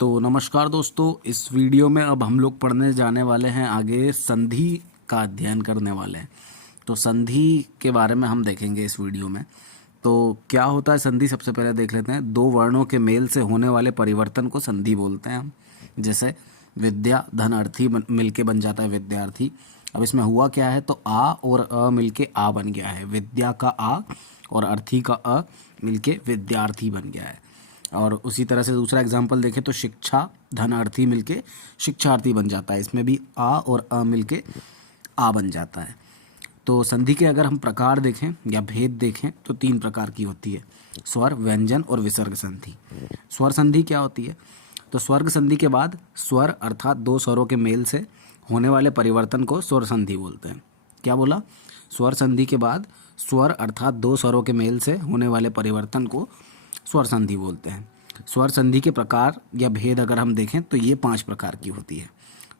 तो नमस्कार दोस्तों, इस वीडियो में अब हम लोग पढ़ने जाने वाले हैं, आगे संधि का अध्ययन करने वाले हैं। तो संधि के बारे में हम देखेंगे इस वीडियो में। तो क्या होता है संधि, सबसे पहले देख लेते हैं। दो वर्णों के मेल से होने वाले परिवर्तन को संधि बोलते हैं हम। जैसे विद्या धन अर्थी मिलके बन जाता है विद्यार्थी। अब इसमें हुआ क्या है, तो आ और अ मिलके आ बन गया है। विद्या का आ और अर्थी का अ मिलके विद्यार्थी बन गया है। और उसी तरह से दूसरा एग्जाम्पल देखें तो शिक्षा धनार्थी मिलके शिक्षार्थी बन जाता है। इसमें भी आ और अ मिलके आ बन जाता है। तो संधि के अगर हम प्रकार देखें या भेद देखें तो 3 प्रकार की होती है: स्वर, व्यंजन और विसर्ग संधि। स्वर संधि क्या होती है, तो स्वर्ग संधि के बाद स्वर अर्थात 2 स्वरों के मेल से होने वाले परिवर्तन को स्वर संधि बोलते हैं। क्या बोला? स्वर संधि के बाद स्वर अर्थात 2 स्वरों के मेल से होने वाले परिवर्तन को स्वर संधि बोलते हैं। स्वर संधि के प्रकार या भेद अगर हम देखें तो ये 5 प्रकार की होती है।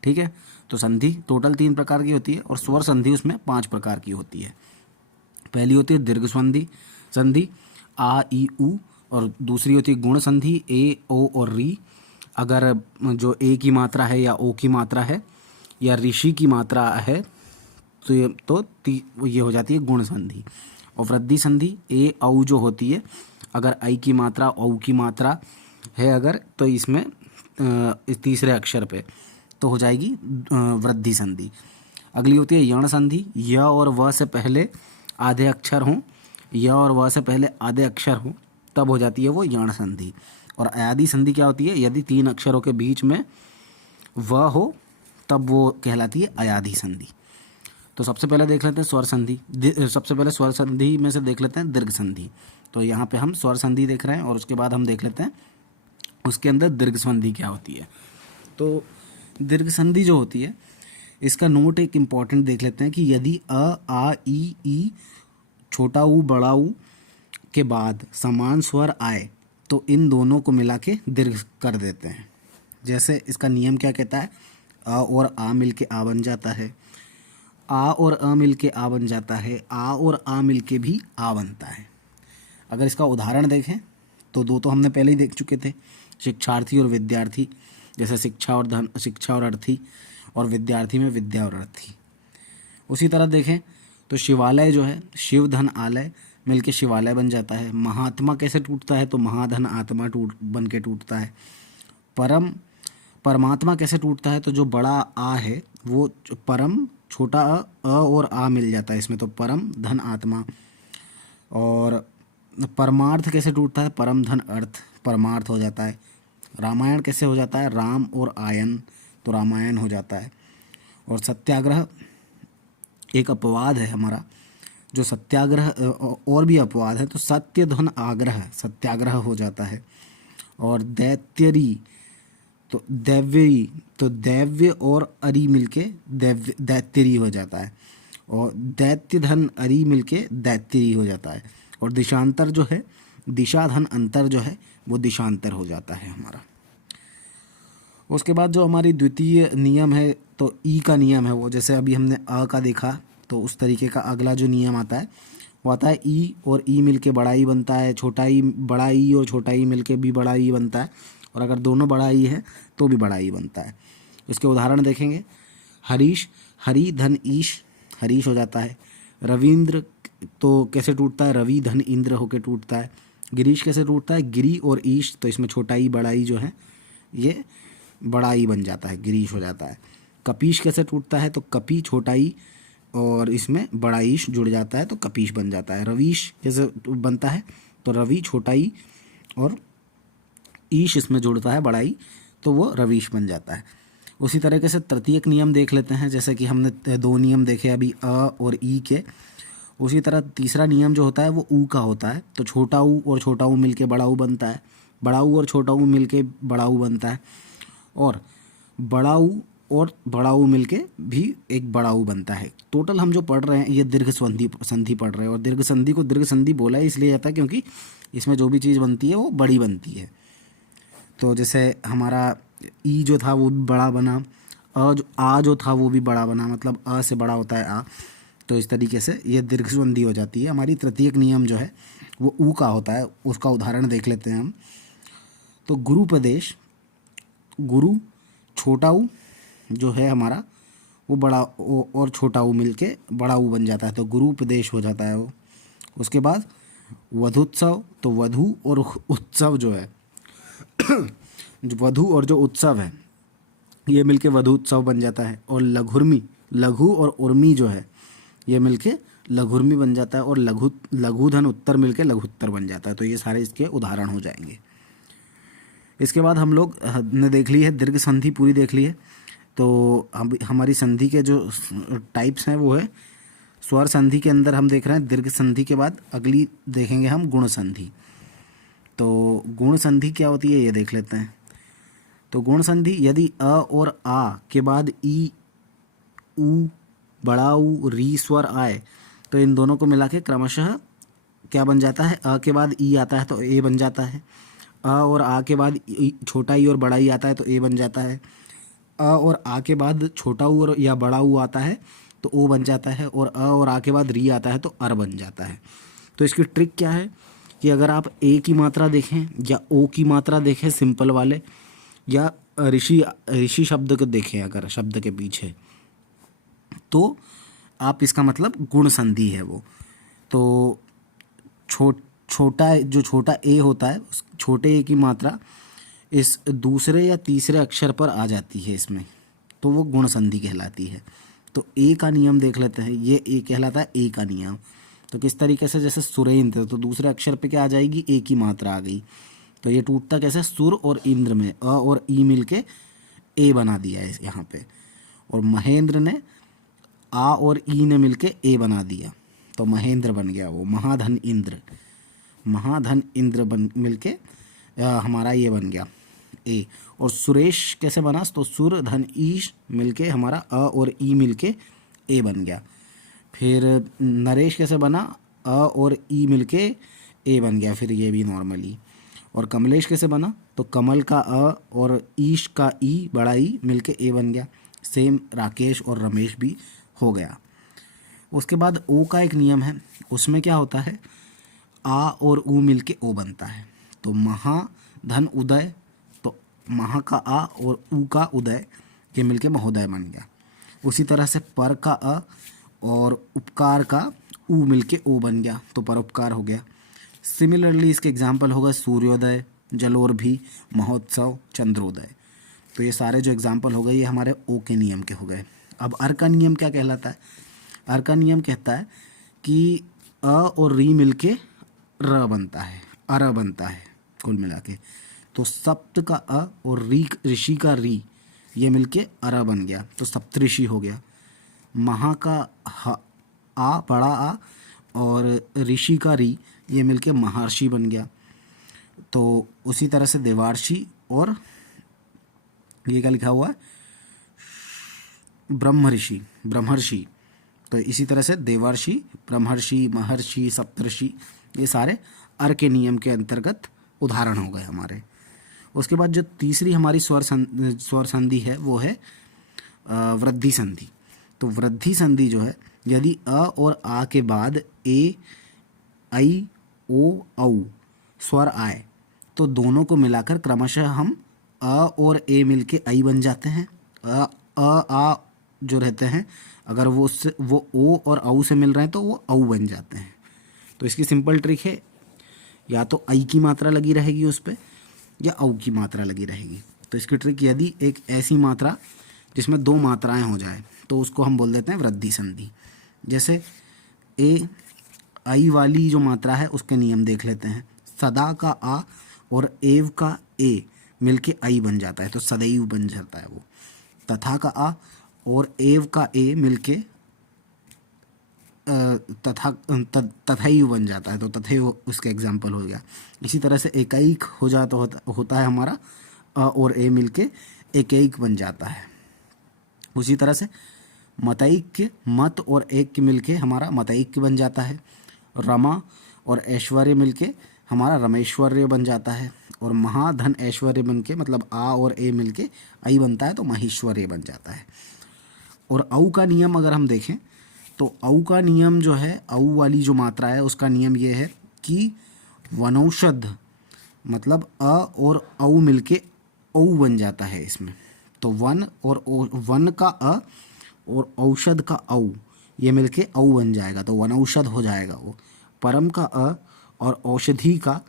ठीक है, तो संधि टोटल 3 प्रकार की होती है और स्वर संधि उसमें 5 प्रकार की होती है। पहली होती है दीर्घ संधि संधि आ ई उ, और दूसरी होती है गुण संधि ए ओ और री। अगर जो ए की मात्रा है या ओ की मात्रा है या ऋषि की मात्रा है तो ये हो जाती है गुण संधि। और वृद्धि संधि ए औ जो होती है, अगर आई की मात्रा औ की मात्रा है अगर, तो इसमें इस तीसरे अक्षर पे तो हो जाएगी वृद्धि संधि। अगली होती है यण संधि। य और व से पहले आधे अक्षर हों, य और व से पहले आधे अक्षर हों तब हो जाती है वो यण संधि। और अयादि संधि क्या होती है, यदि 3 अक्षरों के बीच में व हो तब वो कहलाती है अयादि संधि। तो सबसे पहले देख लेते हैं स्वर संधि। सबसे पहले स्वर संधि में से देख लेते हैं दीर्घ संधि। तो यहाँ पे हम स्वर संधि देख रहे हैं और उसके बाद हम देख लेते हैं उसके अंदर दीर्घ संधि क्या होती है। तो दीर्घ संधि जो होती है, इसका नोट एक इम्पॉर्टेंट देख लेते हैं कि यदि अ आ ई छोटा ऊ बड़ा ऊ के बाद समान स्वर आए तो इन दोनों को मिला के दीर्घ कर देते हैं। जैसे इसका नियम क्या कहता है, अ और आ मिल के आ बन जाता है, आ और अ मिल के आ बन जाता है, आ और आ मिल के भी आ बनता है। अगर इसका उदाहरण देखें तो 2 तो हमने पहले ही देख चुके थे, शिक्षार्थी और विद्यार्थी। जैसे शिक्षा और धन, शिक्षा और अर्थी, और विद्यार्थी में विद्या और अर्थी। उसी तरह देखें तो शिवालय जो है, शिव धन आलय मिलके शिवालय बन जाता है। महात्मा कैसे टूटता है, तो महाधन आत्मा बन के टूटता है। परमात्मा कैसे टूटता है, तो जो बड़ा आ है वो परम, छोटा अ और आ मिल जाता है इसमें, तो परम धन आत्मा। और परमार्थ कैसे टूटता है, परम धन अर्थ परमार्थ हो जाता है। रामायण कैसे हो जाता है, राम और आयन, तो रामायण हो जाता है। और सत्याग्रह एक अपवाद है हमारा, जो सत्याग्रह और भी अपवाद है, तो सत्य धन आग्रह सत्याग्रह हो जाता है। और दैत्यरी तो दैव्यरी, तो दैव्य और अरि मिलके दैत्यरी हो जाता है। और दैत्य धन अरि मिलके दैत्यरी हो जाता है। और दिशांतर जो है, दिशा धन अंतर जो है वो दिशांतर हो जाता है हमारा। उसके बाद जो हमारी द्वितीय नियम है, तो ई का नियम है वो, जैसे अभी हमने अ का देखा, तो उस तरीके का अगला जो नियम आता है वो आता है ई और ई मिलके बड़ा ई बनता है। छोटा ई, बड़ा ई और छोटा ई मिलके भी बड़ा ई बनता है। और अगर दोनों बड़ा ई है तो भी बड़ा ई बनता है। इसके उदाहरण देखेंगे, हरीश, हरी धन ईश, हरीश हो जाता है। रविंद्र तो कैसे टूटता है, रवि धन इंद्र होके टूटता है। गिरीश कैसे टूटता है, गिरी और ईश, तो इसमें छोटा ई बड़ा ई जो है ये बड़ा ई बन जाता है, गिरीश हो जाता है। कपीश कैसे टूटता है, तो कपी छोटा ई और इसमें बड़ा ईश जुड़ जाता है तो कपीश बन जाता है। रवीश कैसे बनता है, तो रवि छोटा ई और ईश इसमें जुड़ता है बड़ा ई, तो वो रवीश बन जाता है। उसी तरीके से तृतीयक नियम देख लेते हैं, जैसे कि हमने 2 नियम देखे अभी अ और ई के। उसी तरह तीसरा नियम जो होता है वो ऊ का होता है, तो छोटा ऊ और छोटा ऊ मिलके बड़ा ऊ बनता है, बड़ा ऊ और छोटा ऊ मिलके बड़ा ऊ बनता है। और बड़ा ऊ और बड़ा ऊ मिलके भी एक बड़ा ऊ बनता है। टोटल हम जो पढ़ रहे हैं ये दीर्घ संधि पढ़ रहे हैं। और दीर्घ संधि को दीर्घ संधि बोला इसलिए जाता है क्योंकि इसमें जो भी चीज़ बनती है वो बड़ी बनती है। तो जैसे हमारा ई जो था वो भी बड़ा बना, आ जो था वो भी बड़ा बना, मतलब अ से बड़ा होता है आ। तो इस तरीके से ये दीर्घ संधि हो जाती है। हमारी तृतीयक नियम जो है वो ऊ का होता है, उसका उदाहरण देख लेते हैं हम। तो गुरुपदेश गुरु, छोटा ऊ जो है हमारा वो बड़ा ओ और छोटा ऊ मिलके बड़ा ऊ बन जाता है, तो गुरु उपदेश हो जाता है वो। उसके बाद वधुत्सव, तो वधु और उत्सव जो है जो वधु और जो उत्सव है ये मिलके वधु उत्सव बन जाता है। और लघुर्मी, लघु और उर्मी जो है ये मिलके लघुर्मी बन जाता है। और लघुधन उत्तर मिलके लघुत्तर बन जाता है। तो ये सारे इसके उदाहरण हो जाएंगे। इसके बाद हम लोग ने देख ली है दीर्घ संधि, पूरी देख ली है। तो हमारी संधि के जो टाइप्स हैं वो है स्वर संधि के अंदर हम देख रहे हैं दीर्घ संधि के बाद अगली देखेंगे हम गुण संधि। तो गुण संधि क्या होती है ये देख लेते हैं। तो गुण संधि यदि अ और आ के बाद ई, ऊ, बड़ा ऊ, री स्वर आए तो इन दोनों को मिला के क्रमशः क्या बन जाता है, अ के बाद ई आता है तो ए बन जाता है। अ और आ के बाद छोटा ई और बड़ा ई आता है तो ए बन जाता है। अ और आ के बाद छोटा ऊ और या बड़ा ऊ आता है तो ओ बन जाता है। और अ और आ के बाद री आता है तो अर बन जाता है। तो इसकी ट्रिक क्या है कि अगर आप ए की मात्रा देखें या ओ की मात्रा देखें सिंपल वाले, या ऋषि शब्द को देखें अगर शब्द के पीछे, तो आप इसका मतलब गुण संधि है वो। तो छोटा ए होता है, उस छोटे ए की मात्रा इस दूसरे या तीसरे अक्षर पर आ जाती है इसमें, तो वो गुण संधि कहलाती है। तो ए का नियम देख लेते हैं। ये ए कहलाता है ए का नियम। तो किस तरीके से, जैसे सुरेंद्र, तो दूसरे अक्षर पे क्या आ जाएगी, ए की मात्रा आ गई। तो ये टूटता कैसे, सुर और इंद्र में अ और ई मिलके ए बना दिया है यहाँ पे। और महेंद्र ने आ और ई ने मिलके ए बना दिया तो महेंद्र बन गया वो, महाधन इंद्र। महाधन इंद्र बन मिलके हमारा ये बन गया ए। और सुरेश कैसे बना, तो सुर धन ईश मिलके हमारा अ और ई मिलके ए बन गया। फिर नरेश कैसे बना, अ और ई मिलके ए बन गया, फिर ये भी नॉर्मली। और कमलेश कैसे बना, तो कमल का अ और ईश का ई बड़ा ई मिलके ए बन गया। सेम राकेश और रमेश भी हो गया। उसके बाद ओ का एक नियम है, उसमें क्या होता है, आ और ऊ मिलके ओ बनता है। तो महाधन उदय, तो महा का आ और ऊ का उदय ये मिलके महोदय बन गया। उसी तरह से पर का अ और उपकार का ऊ मिलके ओ बन गया तो परोपकार हो गया। सिमिलरली इसके एग्जाम्पल होगा सूर्योदय, जलोर्भी, महोत्सव, चंद्रोदय। तो ये सारे जो एग्जाम्पल हो गए ये हमारे ओ के नियम के हो गए। अब अर का नियम क्या कहलाता है, अर का नियम कहता है कि अ और री मिलके र बनता है, अर बनता है कुल मिला के। तो सप्त का अ और ऋषि का री ये मिलके अर बन गया तो सप्तऋषि हो गया। महा का आ बड़ा आ और ऋषि का री ये मिलके महर्षि बन गया। तो उसी तरह से देवार्षि और ये क्या लिखा हुआ है, ब्रह्मर्षि, ब्रह्मर्षि। तो इसी तरह से देवर्षि, ब्रह्मर्षि, महर्षि, सप्तर्षि ये सारे अर के नियम के अंतर्गत उदाहरण हो गए हमारे। उसके बाद जो तीसरी हमारी स्वर संधि है वो है वृद्धि संधि। तो वृद्धि संधि जो है, यदि अ और आ के बाद ए, आई, ओ, औ स्वर आए तो दोनों को मिलाकर क्रमशः हम अ और ए मिलके आई बन जाते हैं। आ जो रहते हैं अगर वो ओ और औ से मिल रहे हैं तो वो औ बन जाते हैं। तो इसकी सिंपल ट्रिक है, या तो आई की मात्रा लगी रहेगी उस पर या औ की मात्रा लगी रहेगी। तो इसकी ट्रिक, यदि एक ऐसी मात्रा जिसमें दो मात्राएं हो जाए तो उसको हम बोल देते हैं वृद्धि संधि। जैसे ए, आई वाली जो मात्रा है उसके नियम देख लेते हैं। सदा का आ और एव का ए मिलके आई बन जाता है तो सदैव बन जाता है वो। तथा का आ और एव का ए मिलके तथैव बन जाता है तो तथैव उसका एग्जाम्पल हो गया। इसी तरह से एकैक हो जाता होता है हमारा अ और ए मिलके एकैक बन जाता है। उसी तरह से मतैक्य, मत और एक के मिलके हमारा मतैक्य बन जाता है। रमा और ऐश्वर्य मिलके हमारा रमेश्वर्य बन जाता है। और महाधन ऐश्वर्य बन के मतलब आ और ए मिलके आई बनता है तो महेश्वर्य बन जाता है। और औ का नियम अगर हम देखें तो औ का नियम जो है, औ वाली जो मात्रा है उसका नियम ये है कि वनौषध मतलब अ और औ मिलके औ बन जाता है इसमें। तो वन और वन का अ और औषध का औ, ये मिलके औ बन जाएगा, तो वन औषध हो जाएगा वो। परम का अ और औषधि का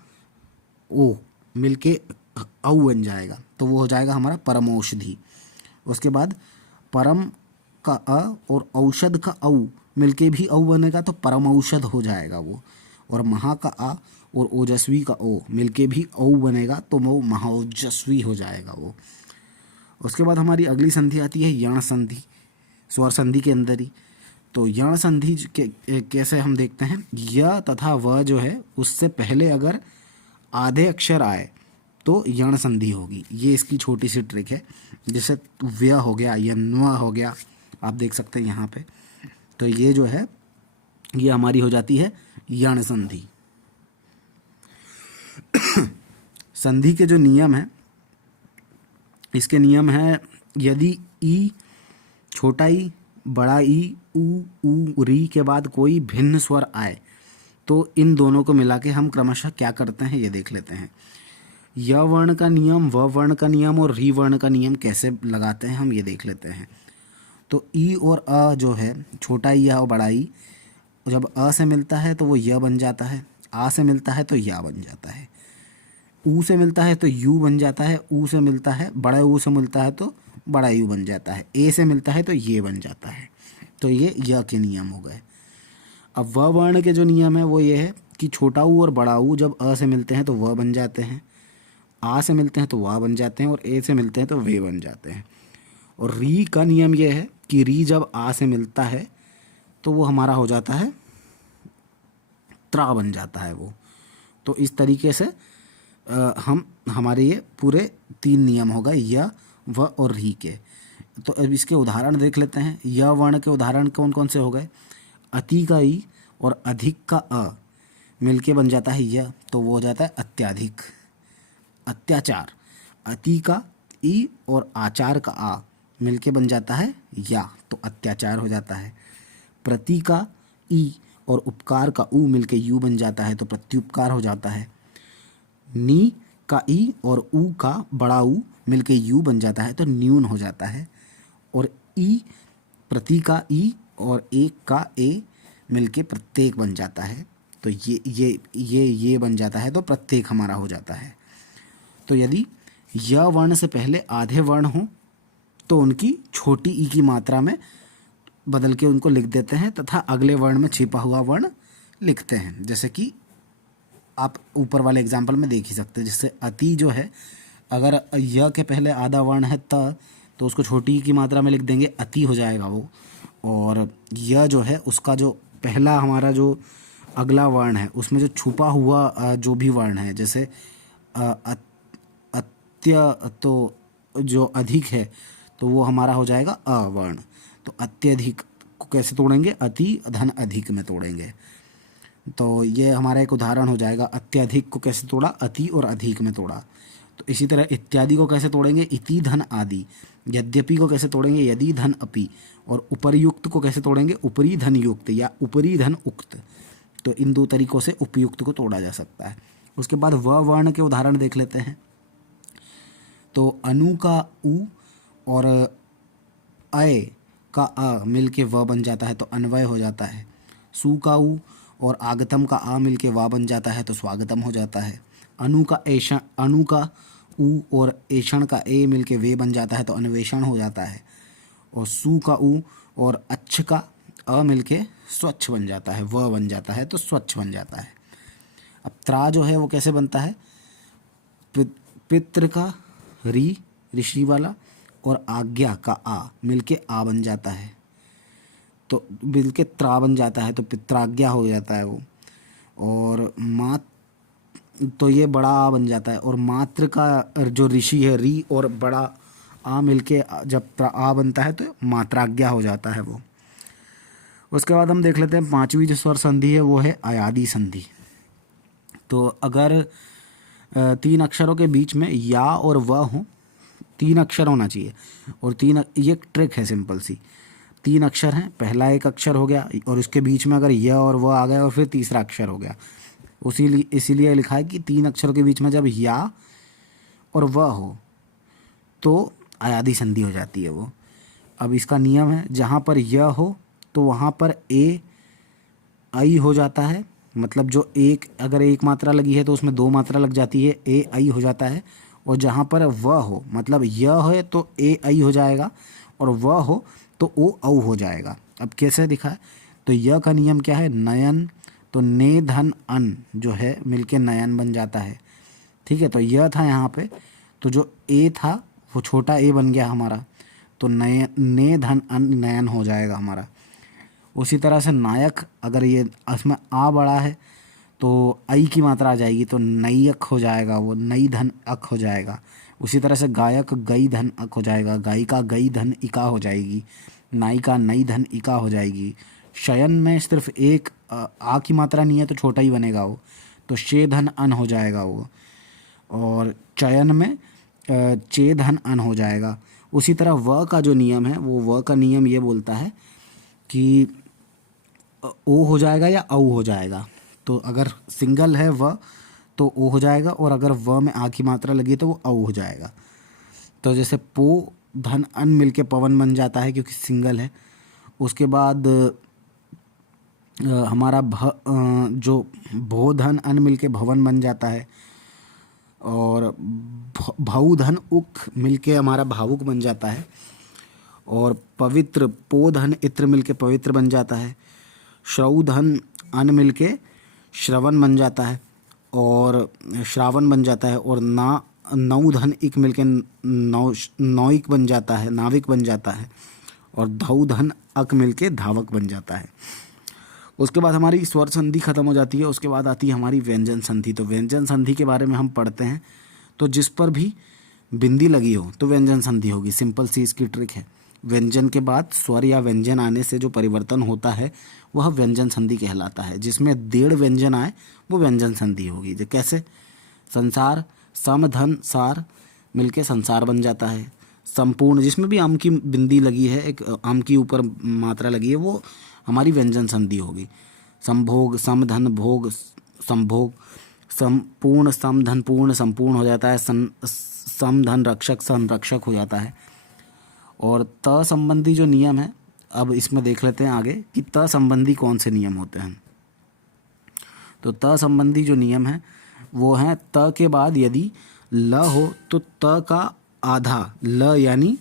ओ मिलके औ बन जाएगा, तो वो हो जाएगा हमारा परम औषधि। उसके बाद परम का अ और औषध का औ मिलके भी औ बनेगा, तो परम औषध हो जाएगा वो। और महा का आ और ओजस्वी का ओ मिलके भी औ बनेगा, तो वो महाओजस्वी हो जाएगा वो। उसके बाद हमारी अगली संधि आती है यण संधि, स्वर संधि के अंदर ही। तो यण संधि कैसे हम देखते हैं, य तथा व जो है उससे पहले अगर आधे अक्षर आए तो यण संधि होगी। ये इसकी छोटी सी ट्रिक है। जैसे व्य हो गया, यन्व हो गया, आप देख सकते हैं यहाँ पे। तो ये जो है ये हमारी हो जाती है यण संधि। संधि के जो नियम हैं, इसके नियम है, यदि ई, छोटा ई, बड़ा ई, ऊ, री के बाद कोई भिन्न स्वर आए तो इन दोनों को मिला के हम क्रमशः क्या करते हैं ये देख लेते हैं। य वर्ण का नियम, व वर्ण का नियम और री वर्ण का नियम कैसे लगाते हैं हम ये देख लेते हैं। तो ई और अ जो है, छोटा ई और बड़ा ई, जब अ से मिलता है तो वो य बन जाता है, आ से मिलता है तो या बन जाता है, ऊ से मिलता है तो यू बन जाता है, ऊ से मिलता है, बड़ा ऊ से मिलता है तो बड़ा यू बन जाता है, ए से मिलता है तो ये बन जाता है। तो ये य के नियम हो गए। अब व वर्ण के जो नियम है वो ये है कि छोटा ऊ और बड़ा ऊ जब अ से मिलते हैं तो व बन जाते हैं, आ से मिलते हैं तो वाह बन जाते हैं, और ए से मिलते हैं तो वे बन जाते हैं। और री का नियम यह है कि री जब आ से मिलता है तो वो हमारा हो जाता है त्रा बन जाता है वो। तो इस तरीके से हम हमारे ये पूरे 3 नियम हो गए य, व और री के। तो अब इसके उदाहरण देख लेते हैं। य वर्ण के उदाहरण कौन कौन से हो गए, अति का ई और अधिक का अ मिलके बन जाता है य, तो वो हो जाता है अत्याधिक। अत्याचार, अति का ई और आचार का आ मिलके बन जाता है या, तो अत्याचार हो जाता है। प्रति का ई और उपकार का ऊ मिलके यू बन जाता है, तो प्रत्युपकार हो जाता है। नी का ई और ऊ का बड़ा ऊ मिलके यू बन जाता है, तो न्यून हो जाता है। और ई, प्रति का ई और एक का ए मिलके प्रत्येक बन जाता है, तो ये बन जाता है, तो प्रत्येक हमारा हो जाता है। तो यदि य वर्ण से पहले आधे वर्ण हों तो उनकी छोटी ई की मात्रा में बदल के उनको लिख देते हैं तथा अगले वर्ण में छिपा हुआ वर्ण लिखते हैं। जैसे कि आप ऊपर वाले एग्जाम्पल में देख ही सकते हैं। जैसे अति जो है, अगर य के पहले आधा वर्ण है त, तो उसको छोटी ई की मात्रा में लिख देंगे, अति हो जाएगा वो। और य जो है उसका जो पहला हमारा जो अगला वर्ण है उसमें जो छुपा हुआ जो भी वर्ण है, जैसे अत्य, तो जो अधिक है तो वो हमारा हो जाएगा अ वर्ण। तो अत्यधिक को कैसे तोड़ेंगे, अति धन अधिक में तोड़ेंगे। तो ये हमारा एक उदाहरण हो जाएगा। अत्यधिक को कैसे तोड़ा, अति और अधिक में तोड़ा। तो इसी तरह इत्यादि को कैसे तोड़ेंगे, इति धन आदि। यद्यपि को कैसे तोड़ेंगे, यदि धन अपि। और उपरयुक्त को कैसे तोड़ेंगे, उपरी धन युक्त या उपरी धन उक्त। तो इन 2 तरीकों से उपयुक्त को तोड़ा जा सकता है। उसके बाद व वर्ण के उदाहरण देख लेते हैं। तो अनु का उ और अय का अ मिलके व बन जाता है, तो अन्वय हो जाता है। सु का उ और आगतम का आ मिलके वा बन जाता है, तो स्वागतम हो जाता है। अनु का उ और ऐषण का ए मिलके वे बन जाता है, तो अन्वेषण हो जाता है। और सु का उ और अच्छ का अ मिलके स्वच्छ बन जाता है, व बन जाता है, तो स्वच्छ बन जाता है। अब त्रा जो है वो कैसे बनता है, पितृ का री, ऋषि वाला, और आज्ञा का आ मिलके आ बन जाता है, तो मिलके त्रा बन जाता है, तो पित्राज्ञा हो जाता है वो। और मात, तो ये बड़ा आ बन जाता है। और मात्र का जो ऋषि है, री और बड़ा आ मिलके जब आ बनता है तो मात्राज्ञा हो जाता है वो। उसके बाद हम देख लेते हैं 5वीं जो स्वर संधि है वो है अयादि संधि। तो अगर 3 अक्षरों के बीच में या और व हो, 3 अक्षर होना चाहिए। और ये ट्रिक है सिंपल सी। 3 अक्षर हैं, पहला एक अक्षर हो गया और उसके बीच में अगर य और व आ गया और फिर तीसरा अक्षर हो गया। इसीलिए लिखा है कि 3 अक्षरों के बीच में जब या और व हो तो अयादी संधि हो जाती है वो। अब इसका नियम है, जहाँ पर य हो तो वहाँ पर ए आई हो जाता है, मतलब जो एक अगर एक मात्रा लगी है तो उसमें दो मात्रा लग जाती है, ए आई हो जाता है। और जहाँ पर व हो, मतलब य है तो ए आई हो जाएगा, और व हो तो ओ औ हो जाएगा। अब कैसे दिखा है, तो य का नियम क्या है, नयन, तो ने धन अन जो है मिलके नयन बन जाता है। ठीक है, तो यह था यहाँ पे, तो जो ए था वो छोटा ए बन गया हमारा, तो नय ने धन अन नयन हो जाएगा हमारा। उसी तरह से नायक, अगर ये इसमें आ बड़ा है तो आई की मात्रा आ जाएगी, तो नैयक हो जाएगा वो, नई धन अक हो जाएगा। उसी तरह से गायक गई धन अक हो जाएगा, गायिका गई धन इका हो जाएगी, नायिका नई धन इका हो जाएगी। शयन में सिर्फ एक आ की मात्रा नहीं है तो छोटा ही बनेगा वो, तो शे धन अन हो जाएगा वो। और चयन में चे धन अन हो जाएगा। उसी तरह व का जो नियम है, वो व का नियम ये बोलता है कि ओ हो जाएगा या औ हो जाएगा। तो अगर सिंगल है व तो ओ हो जाएगा, और अगर व में आ की मात्रा लगी तो वो औ हो जाएगा। तो जैसे पो धन अन मिलके पवन बन जाता है क्योंकि सिंगल है। उसके बाद हमारा जो भो धन अन मिलके भवन बन जाता है, और भाऊ धन उक मिलके हमारा भावुक बन जाता है। और पवित्र पो धन इत्र मिलके पवित्र बन जाता है। श्रऊ धन अन मिलके श्रवण बन जाता है और श्रावण बन जाता है। और नौ धन इक मिलके नौइक बन जाता है, नाविक बन जाता है। और धौ धन अक मिलके धावक बन जाता है। उसके बाद हमारी स्वर संधि खत्म हो जाती है। उसके बाद आती है हमारी व्यंजन संधि। तो व्यंजन संधि के बारे में हम पढ़ते हैं, तो जिस पर भी बिंदी लगी हो तो व्यंजन संधि होगी। सिंपल सी इसकी ट्रिक है। व्यंजन के बाद स्वर या व्यंजन आने से जो परिवर्तन होता है वह व्यंजन संधि कहलाता है। जिसमें 1.5 व्यंजन आए वो व्यंजन संधि होगी। जो कैसे, संसार, सम धन सार मिलके संसार बन जाता है। संपूर्ण, जिसमें भी आम की बिंदी लगी है, एक आम की ऊपर मात्रा लगी है, वो हमारी व्यंजन संधि होगी। संभोग, सम धन भोग संभोग, संपूर्ण सम धन पूर्ण संपूर्ण हो जाता है। सम धन रक्षक संरक्षक हो जाता है। और त संबंधी जो नियम है, अब इसमें देख लेते हैं आगे कि त संबंधी कौन से नियम होते हैं। तो त संबंधी जो नियम है वो है, त के बाद यदि ल हो तो त का आधा ल यानी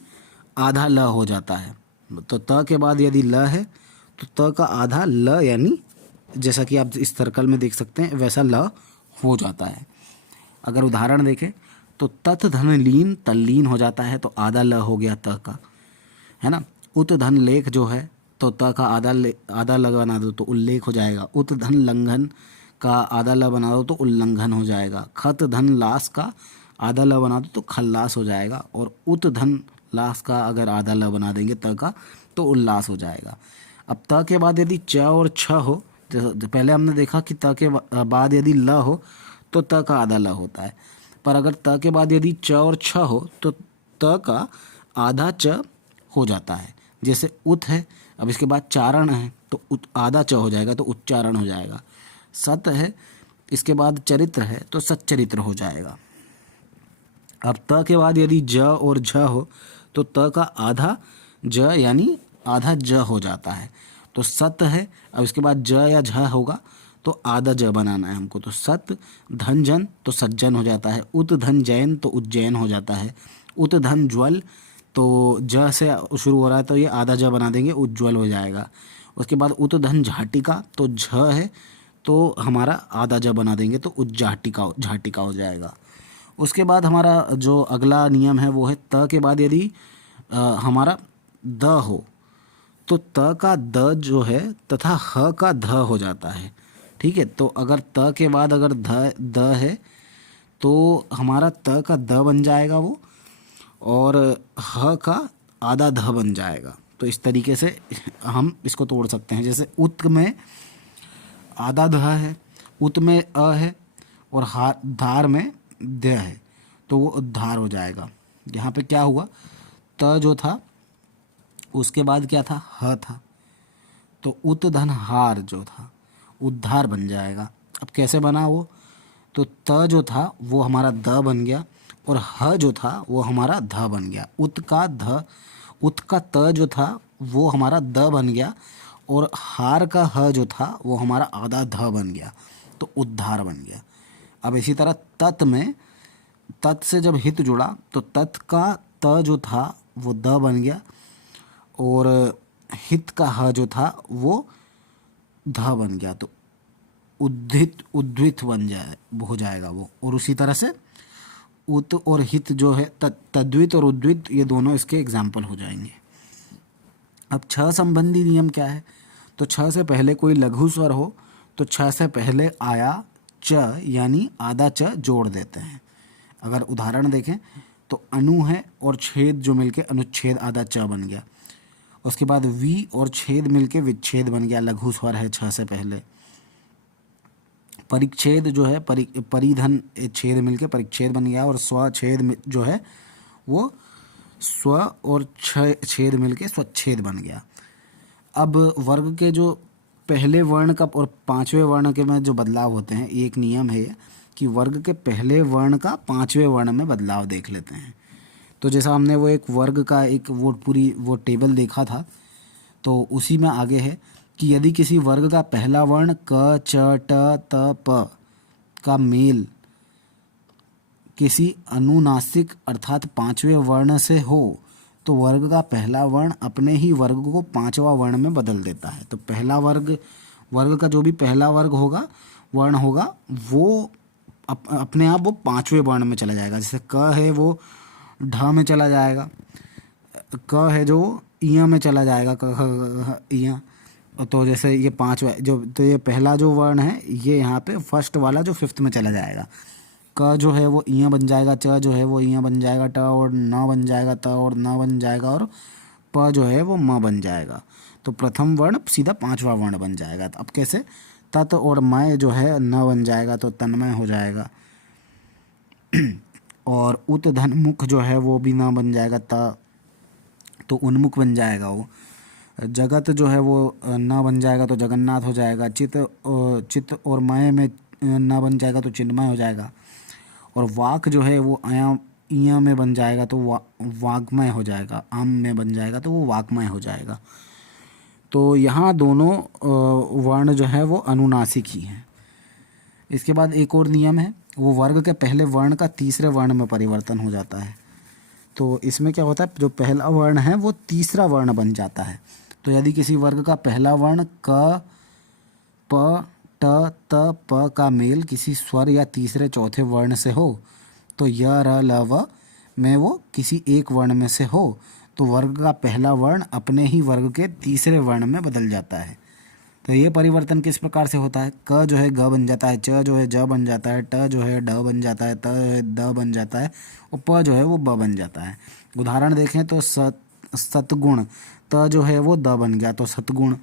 आधा ल हो जाता है। तो त के बाद यदि ल है तो त का आधा ल यानी, जैसा कि आप इस सर्कल में देख सकते हैं, वैसा ल हो जाता है। अगर उदाहरण देखें तो तत् धन लीन तल्लीन हो जाता है, तो आधा ल हो गया त का, है ना। उत धन लेख जो है तो त का आधा ल बना दो तो उल्लेख हो जाएगा। उत धन लंघन का आधा ल बना दो तो उल्लंघन हो जाएगा। खत धन लास का आधा ल बना दो तो खल्लास हो जाएगा। और उत धन लास का अगर आधा ल बना देंगे त का तो उल्लास हो जाएगा। अब त के बाद यदि च और छ हो, जैसे पहले हमने देखा कि त के बाद यदि ल हो तो त का आधा ल होता है, पर अगर त के बाद यदि च और छ हो तो त का आधा च हो जाता है। जैसे उत है, अब इसके बाद चारण है तो आधा च हो जाएगा तो उच्चारण हो जाएगा। सत है, इसके बाद चरित्र है तो सच्चरित्र हो जाएगा। अब त के बाद यदि ज और झ हो तो त का आधा ज यानी आधा ज हो जाता है। तो सत है, अब इसके बाद ज या झ होगा तो आधा ज बनाना है हमको। तो सत धन जन तो सज्जन हो जाता है। उत धन जैन तो उज्जैन हो जाता है। उत धन ज्वल तो ज से शुरू हो रहा है तो ये आधा ज बना देंगे, उज्ज्वल हो जाएगा। उसके बाद उत धन झाटिका तो झ है तो हमारा आधा ज बना देंगे तो उज्जाटिका झाटिका हो जाएगा। उसके बाद हमारा जो अगला नियम है वो है त के बाद यदि हमारा द हो तो त का द जो है तथा ह का ध हो जाता है। ठीक है, तो अगर त के बाद अगर द है तो हमारा त का द बन जाएगा वो, और ह का आधा ध बन जाएगा। तो इस तरीके से हम इसको तोड़ सकते हैं। जैसे उत में आधा ध है, उत में अ है, और धार में द है तो वो उद्धार हो जाएगा। यहाँ पे क्या हुआ, त जो था उसके बाद क्या था, ह था, तो उत धन हार जो था उद्धार बन जाएगा। अब कैसे बना वो, तो त जो था वो हमारा द बन गया, और ह जो था वो हमारा ध बन गया। उत का त जो था वो हमारा द बन गया, और हार का ह जो था वो हमारा आधा ध बन गया, तो उद्धार बन गया। अब इसी तरह तत् में, तत् से जब हित जुड़ा तो तत् का त जो था वो द बन गया, और हित का ह जो था वो ध बन गया, तो उद्धित हो जाएगा वो। और उसी तरह से उत और हित जो है, तद्वित और उद्वित, ये दोनों इसके एग्जाम्पल हो जाएंगे। अब छ संबंधी नियम क्या है? तो छ से पहले कोई लघु स्वर हो तो छ से पहले आया च यानी आधा च जोड़ देते हैं। अगर उदाहरण देखें तो अनु है और छेद जो मिलके अनुच्छेद आधा च बन गया। उसके बाद वी और छेद मिलके विच्छेद बन गया, लघु स्वर है छ से पहले। परिच्छेद जो है, परिधन छेद मिलके परिच्छेद बन गया, और स्व छेद जो है वो स्व और छेद मिलके स्वच्छेद बन गया। अब वर्ग के जो पहले वर्ण का और पांचवें वर्ण के में जो बदलाव होते हैं, एक नियम है कि वर्ग के पहले वर्ण का पांचवें वर्ण में बदलाव देख लेते हैं। तो जैसा हमने वो एक वर्ग का एक वो पूरी वो टेबल देखा था, तो उसी में आगे है कि यदि किसी वर्ग का पहला वर्ण क च ट त प का मेल किसी अनुनासिक अर्थात पांचवें वर्ण से हो तो वर्ग का पहला वर्ण अपने ही वर्ग को पांचवा वर्ण में बदल देता है। तो पहला वर्ग का जो भी पहला वर्ण होगा वो अपने आप वो पांचवें वर्ण में चला जाएगा। जैसे क है वो ढ में चला जाएगा, क है जो इया में चला जाएगा, क ख इया। तो जैसे ये पांचवा जो, तो ये पहला जो वर्ण है ये यहाँ पे फर्स्ट वाला जो फिफ्थ में चला जाएगा। क जो है वो इया बन जाएगा, च जो है वो इया बन जाएगा, ट और न बन जाएगा, त और न बन जाएगा, और प जो है वो म बन जाएगा। तो प्रथम वर्ण सीधा पांचवा वर्ण बन जाएगा। अब कैसे? तत् और मय जो है न बन जाएगा तो तन्मय हो जाएगा, और उत धन मुख जो है वो भी न बन जाएगा, तो उन्मुख बन जाएगा वो। जगत जो है वो न बन जाएगा तो जगन्नाथ हो जाएगा। चित्त और मय में न बन जाएगा तो चिन्मय हो जाएगा, और वाक जो है वो इया में बन जाएगा तो वाग्मय हो जाएगा, आम में बन जाएगा तो वो वाक्मय हो जाएगा। तो यहाँ दोनों वर्ण जो है वो अनुनासिक ही हैं। इसके बाद एक और नियम है, वो वर्ग के पहले वर्ण का तीसरे वर्ण में परिवर्तन हो जाता है। तो इसमें क्या होता है, जो पहला वर्ण है वो तीसरा वर्ण बन जाता है। तो यदि किसी वर्ग का पहला वर्ण क प ट त प का मेल किसी स्वर या तीसरे चौथे वर्ण से हो, तो य र ल व में वो किसी एक वर्ण में से हो, तो वर्ग का पहला वर्ण अपने ही वर्ग के तीसरे वर्ण में बदल जाता है। तो ये परिवर्तन किस प्रकार से होता है? क जो है ग बन जाता है, च जो है ज बन जाता है, ट जो है ड बन जाता है, त जो है द बन जाता है, और प जो है वो ब बन जाता है। उदाहरण देखें तो सतगुण, त जो है वो द बन गया तो सतगुण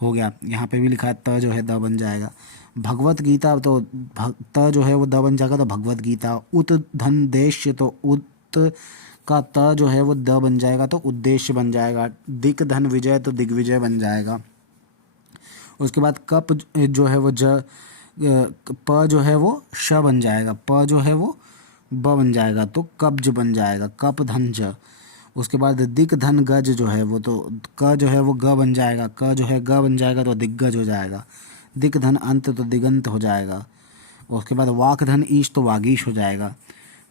हो गया। यहाँ पे भी लिखा है त जो है द बन जाएगा। भगवत गीता, तो त जो है वो द बन जाएगा तो भगवत गीता। उत धन देश्य, तो उत का त जो है वो द बन जाएगा तो उद्देश्य बन जाएगा। दिक धन विजय, तो दिग्विजय बन जाएगा। उसके बाद कप जो है वो प जो है वो श बन जाएगा, प जो है वो ब बन जाएगा तो कब्ज बन जाएगा, कप धन ज। उसके बाद दिक धन गज जो है वो, तो क जो है वो ग बन जाएगा, क जो है ग बन जाएगा तो दिग्गज हो जाएगा। दिक धन अंत, तो दिगंत हो जाएगा। उसके बाद वाक धन ईश, तो वागीश हो जाएगा।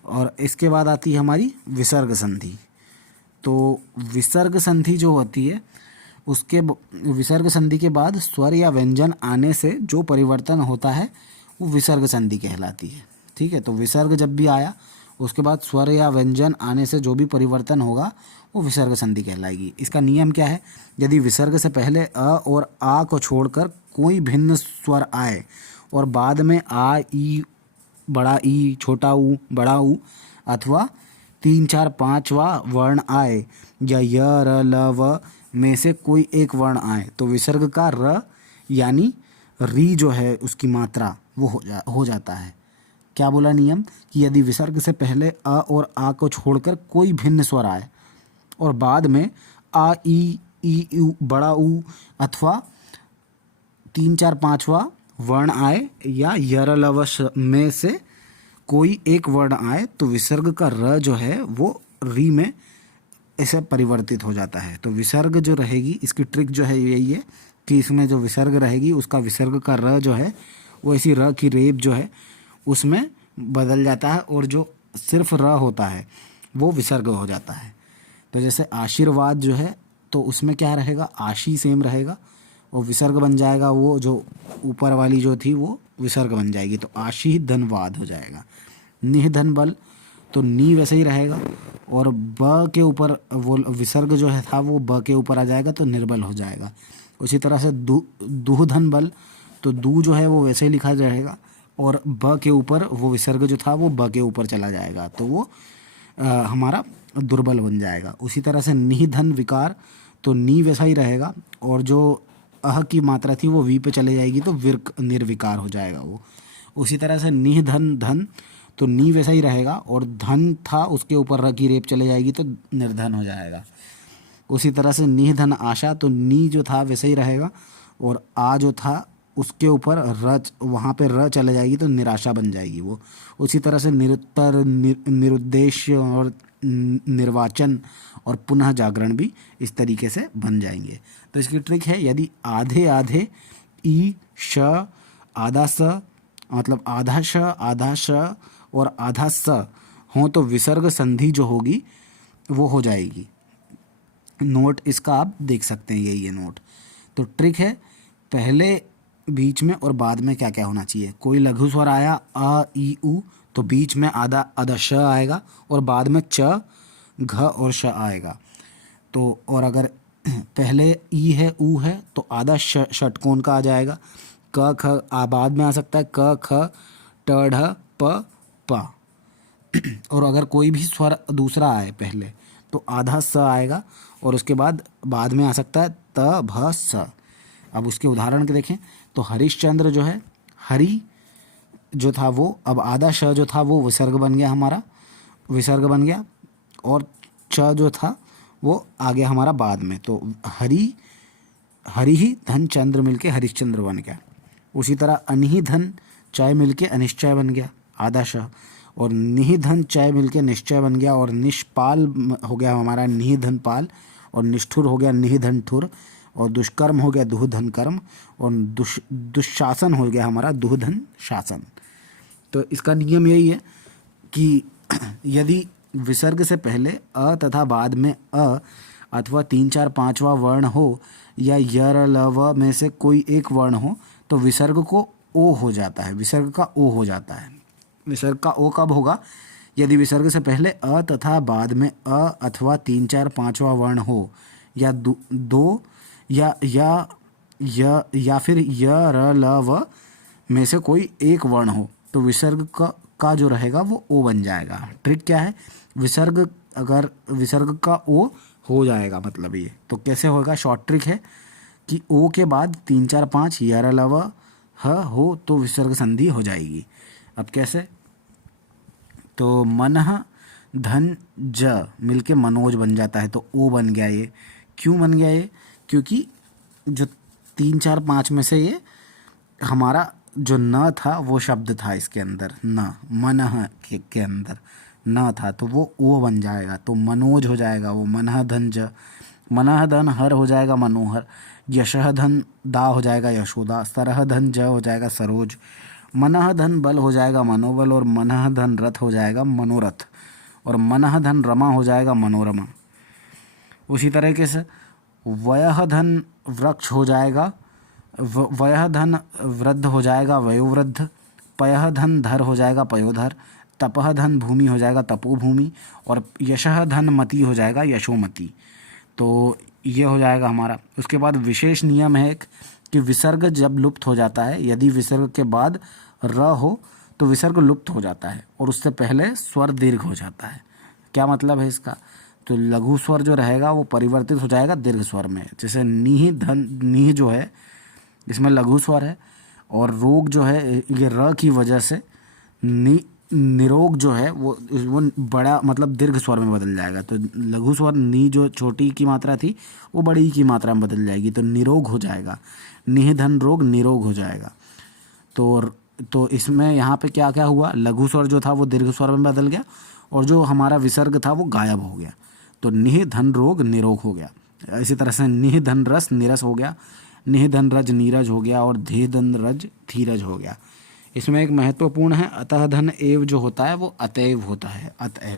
और इसके बाद आती है हमारी विसर्ग संधि। तो विसर्ग संधि जो होती है, उसके विसर्ग संधि के बाद स्वर या व्यंजन आने से जो परिवर्तन होता है वो विसर्ग संधि कहलाती है। ठीक है, तो विसर्ग जब भी आया उसके बाद स्वर या व्यंजन आने से जो भी परिवर्तन होगा वो विसर्ग संधि कहलाएगी। इसका नियम क्या है? यदि विसर्ग से पहले अ और आ को छोड़कर कोई भिन्न स्वर आए और बाद में आ, ई, बड़ा ई, छोटा ऊ, बड़ा ऊ अथवा 3, 4, 5वां वर्ण आए, या य, र, ल, व में से कोई एक वर्ण आए, तो विसर्ग का र यानी री जो है उसकी मात्रा वो हो जाता है। क्या बोला नियम? कि यदि विसर्ग से पहले अ और आ को छोड़कर कोई भिन्न स्वर आए और बाद में आ, ई, ऊ, बड़ा ऊ अथवा 3, 4, 5वां वर्ण आए, या य, र, ल, व में से कोई एक वर्ण आए तो विसर्ग का र जो है वो री में ऐसे परिवर्तित हो जाता है। तो विसर्ग जो रहेगी, इसकी ट्रिक जो है यही है कि इसमें जो विसर्ग रहेगी उसका विसर्ग का र जो है वो ऐसी र की रेप जो है उसमें बदल जाता है, और जो सिर्फ र होता है वो विसर्ग हो जाता है। तो जैसे आशीर्वाद जो है तो उसमें क्या रहेगा, आशी सेम रहेगा और विसर्ग बन जाएगा, वो जो ऊपर वाली जो थी वो विसर्ग बन जाएगी, तो आशी धनवाद हो जाएगा। निह धन बल, तो नी वैसे ही रहेगा और ब के ऊपर वो विसर्ग जो है था वो ब के ऊपर आ जाएगा तो निर्बल हो जाएगा। उसी तरह से दुह धन बल, तो दू जो है वो वैसे ही लिखा जाएगा और ब के ऊपर वो विसर्ग जो था वो ब के ऊपर चला जाएगा, तो वो हमारा दुर्बल बन जाएगा। उसी तरह से निह धन विकार, तो नी वैसा ही रहेगा और जो अह की मात्रा थी वो वी पे चले जाएगी तो विर्क निर्विकार हो जाएगा वो। उसी तरह से निह धन धन, तो नी वैसा ही रहेगा और धन था उसके ऊपर र की रेप चले जाएगी तो निर्धन हो जाएगा। उसी तरह से निह धन आशा, तो नी जो था वैसे ही रहेगा और आ जो था उसके ऊपर र वहाँ पे र चले जाएगी तो निराशा बन जाएगी वो। उसी तरह से निरुत्तर निरुद्देश्य और निर्वाचन और पुनः जागरण भी इस तरीके से बन जाएंगे। तो इसकी ट्रिक है, यदि आधे आधे ई श आधा स, मतलब आधा श आधा श और आधा स हों तो विसर्ग संधि जो होगी वो हो जाएगी। नोट इसका आप देख सकते हैं, यही है नोट। तो ट्रिक है, पहले बीच में और बाद में क्या क्या होना चाहिए। कोई लघु स्वर आया अ ई उ, तो बीच में आधा आधा श आएगा और बाद में च घ और श आएगा। तो और अगर पहले ई है ऊ है तो आधा षटकोण का आ जाएगा। क ख बाद में आ सकता है क ख ट ढ प प। और अगर कोई भी स्वर दूसरा आए पहले तो आधा स आएगा और उसके बाद में आ सकता है त भ स। अब उसके उदाहरण के देखें तो हरिश्चंद्र जो है, हरि जो था वो अब आधा श जो था वो विसर्ग बन गया, हमारा विसर्ग बन गया और च जो था वो आ गया हमारा बाद में, तो हरि हरि ही धन चंद्र मिलके हरिश्चंद्र बन गया। उसी तरह अनहि धन चय मिलके अनिश्चय बन गया आधा श, और निहि धन चय मिलके निश्चय बन गया और निष्पाल हो गया हमारा निहि धन पाल, और निष्ठुर हो गया निहि धन ठुर, और दुष्कर्म हो गया दुह धन कर्म, और दुशासन हो गया हमारा दुह धन शासन। तो इसका नियम यही है कि यदि विसर्ग से पहले अ तथा बाद में अ अथवा 3 4 5वां वर्ण हो या य र ल व में से कोई एक वर्ण हो तो विसर्ग को ओ हो जाता है, विसर्ग का ओ हो जाता है। विसर्ग का ओ कब होगा, यदि विसर्ग से पहले अ तथा बाद में अ अथवा 3 4 5वां वर्ण हो या दो या फिर य र ल व में से कोई एक वर्ण हो तो विसर्ग का जो रहेगा वो ओ बन जाएगा। ट्रिक क्या है, अगर विसर्ग का ओ हो जाएगा मतलब ये तो कैसे होगा, शॉर्ट ट्रिक है कि ओ के बाद 3 4 5 य र ल व ह हो तो विसर्ग संधि हो जाएगी। अब कैसे, तो मनः धन ज मिलके मनोज बन जाता है तो ओ बन गया। ये क्यों बन गया, ये क्योंकि जो 3 4 5 में से ये हमारा जो न था वो शब्द था इसके अंदर, न मनः के अंदर न था तो वो ओ बन जाएगा तो मनोज हो जाएगा वो। मनः धन ज, मनः धन हर हो जाएगा मनोहर, यशः धन दा हो जाएगा यशोदा, सरह धन ज हो जाएगा सरोज, मनः धन बल हो जाएगा मनोबल, और मनः धन रथ हो जाएगा मनोरथ, और मनः धन रमा हो जाएगा मनोरमा। उसी तरीके से वयः धन वृक्ष हो जाएगा वयः धन वृद्ध हो जाएगा वयोवृद्ध, पयः धन धर हो जाएगा पयोधर, तपः धन भूमि हो जाएगा तपोभूमि, और यशः धन मति हो जाएगा यशोमति। तो ये हो जाएगा हमारा। उसके बाद विशेष नियम है एक कि विसर्ग जब लुप्त हो जाता है, यदि विसर्ग के बाद र हो तो विसर्ग लुप्त हो जाता है और उससे पहले स्वर दीर्घ हो जाता है। क्या मतलब है इसका, तो लघु स्वर जो रहेगा वो परिवर्तित हो जाएगा दीर्घ स्वर में। जैसे नीह धन, नीह जो है इसमें लघु स्वर है और रोग जो है ये र की वजह से निरोग जो है वो बड़ा मतलब दीर्घ स्वर में बदल जाएगा। तो लघु स्वर नी जो छोटी की मात्रा थी वो बड़ी की मात्रा में बदल जाएगी तो निरोग हो जाएगा। निह धन रोग निरोग हो जाएगा। तो तो इसमें यहाँ पे क्या क्या हुआ, लघु स्वर जो था वो दीर्घ स्वर में बदल गया और जो हमारा विसर्ग था वो गायब हो गया। तो निह धन रोग निरोग हो गया। इसी तरह से निह धन रस निरस हो गया, निह धन रज नीरज हो गया और धीह धन रज धीरज हो गया। इसमें एक महत्वपूर्ण है, अतः धन एव जो होता है वो अतएव होता है, अतएव।